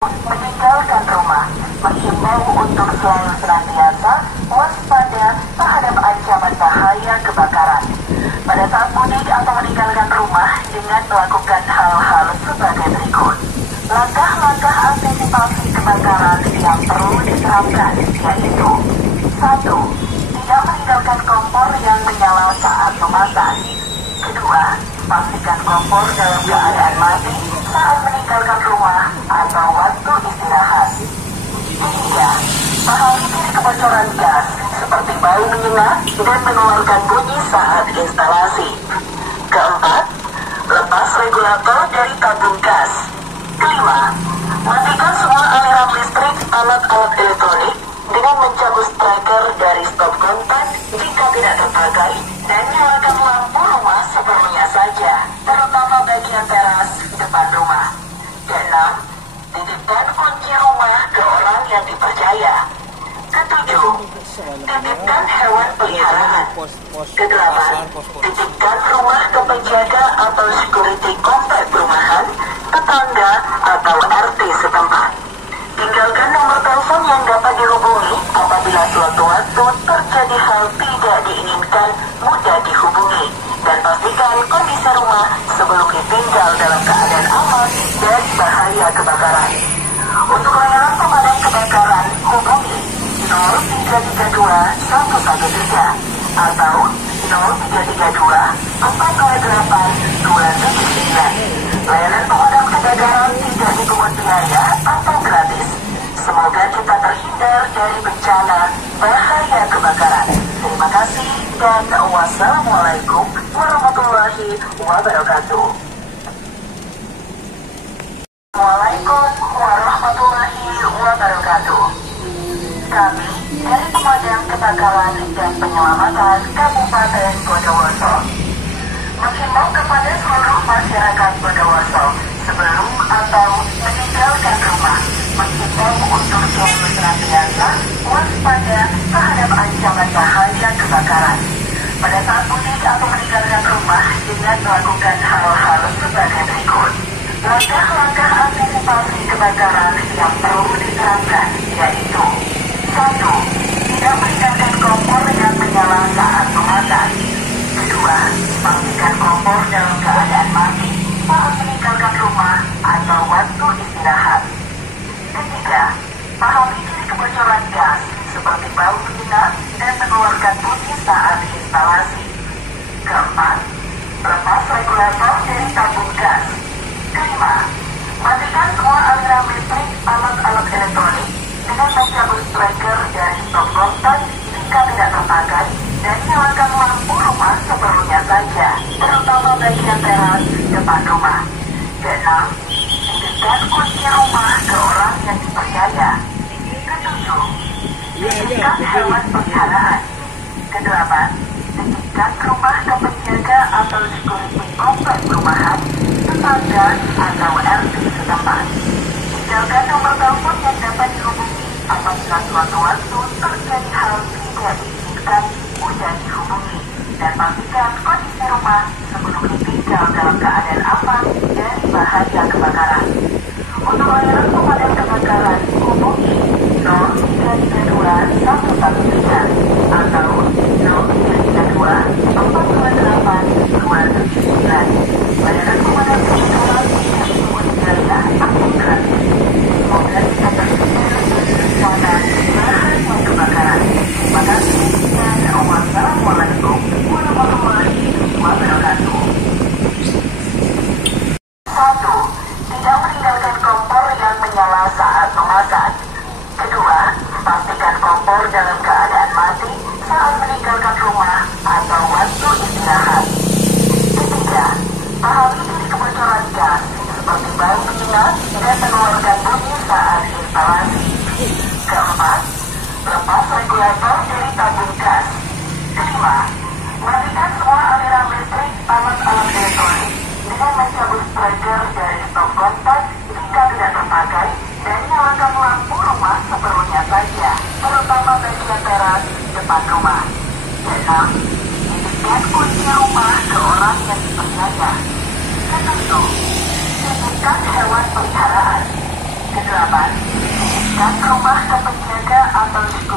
meninggalkan rumah, menghimbau untuk selalu senantiasa waspada terhadap ancaman bahaya kebakaran. Pada saat mudik atau meninggalkan rumah dengan melakukan hal-hal sebagai berikut. Langkah-langkah antisipasi kebakaran yang perlu diterapkan yaitu 1. Tidak meninggalkan kompor yang menyala saat memasak. 2. Pastikan kompor dalam keadaan mati saat meninggalkan rumah atau waktu istirahat. 3. Pahami diri kebocoran gas seperti bau menyengat dan mengeluarkan bunyi saat instalasi. 4. Lepas regulator dari tabung gas. 5. Matikan semua aliran listrik alat-alat elektronik dengan mencabut striker dari stop kontak jika tidak terpakai dan nyalakan lampu rumah seperlunya saja, terutama bagian teras depan rumah. 6. Titipkan kunci rumah ke orang yang dipercaya. 7. Titipkan hewan peliharaan. 8. Titipkan rumah ke penjaga atau security komplek perumahan, tetangga atau RT setempat. Tinggalkan nomor telepon yang dapat dihubungi apabila sewaktu-waktu terjadi hal tidak diinginkan mudah dihubungi, dan pastikan kondisi rumah sebelum ditinggal dalam keadaan aman dari bahaya kebakaran. Untuk layanan pemadam kebakaran, hubungi 0332 113 atau 0332 428 279. Layanan pemadam kebakaran tidak dipungut biaya atau gratis. Semoga kita terhindar dari bencana bahaya kebakaran. Terima kasih dan wassalamualaikum warahmatullahi wabarakatuh. Assalamualaikum warahmatullahi wabarakatuh. Kami dari Pemadam Kebakaran dan Penyelamatan Kabupaten Bondowoso menghimbau kepada seluruh masyarakat Bondowoso sebelum atau meninggalkan rumah, menghimbau untuk selalu senantiasa waspada terhadap ancaman bahaya kebakaran. Pada saat mudik atau meninggalkan rumah dengan melakukan hal-hal sebagai berikut. Langkah-langkah antisipasi kebakaran yang perlu diterapkan yaitu 1. Tidak meninggalkan kompor yang menyala saat memasak. 2. Pastikan kompor dalam keadaan mati saat meninggalkan rumah atau waktu istirahat. 3. Pahami diri kebocoran gas seperti bau menyengat dan mengeluarkan bunyi saat instalasi. 4. Lepas regulator dari tabung gas. 5. Matikan semua aliran listrik alat-alat elektronik dengan mencabut striker dari stop kontak jika tidak terpakai dan nyalakan lampu rumah seperlunya saja, terutama bagian teras depan rumah. 6. Titipkan kunci rumah ke orang yang dipercaya. 7. Titipkan hewan peliharaan. 8. Titipkan rumah ke penjaga atau security komplek perumahan, tetangga atau RT setempat. Tinggalkan nomor telepon yang dapat dihubungi apabila sewaktu-waktu terjadi hal tidak diinginkan mudah dihubungi, dan pastikan kondisi rumah sebelum ditinggal dalam keadaan aman dari bahaya kebakaran. Untuk layanan pemadam kebakaran, hubungi 0332 113 atau 0332 428 279. Layanan pemadam kebakaran tidak dipungut biaya atau gratis. Semoga kita terhindar dari bencana bahaya kebakaran. Terima kasih dan wassalamualaikum warahmatullahi wabarakatuh. 1. Tidak meninggalkan kompor yang menyala saat memasak. 2. Pastikan kompor dalam keadaan mati saat meninggalkan rumah atau waktu istirahat. 3. Pahami diri kebocoran gas seperti bau menyengat dan mengeluarkan bunyi saat instalasi. 4. Lepas regulator dari tabung gas. 5. Matikan semua aliran listrik alat-alat elektronik dengan mencabut striker dari stop kontak jika tidak terpakai dan nyalakan lampu rumah seperlunya saja, terutama bagian teras depan rumah. 6. Titipkan kunci rumah ke orang yang dipercaya. 7. Titipkan hewan peliharaan. 8. pengalaman, dan rumah ke penjaga atau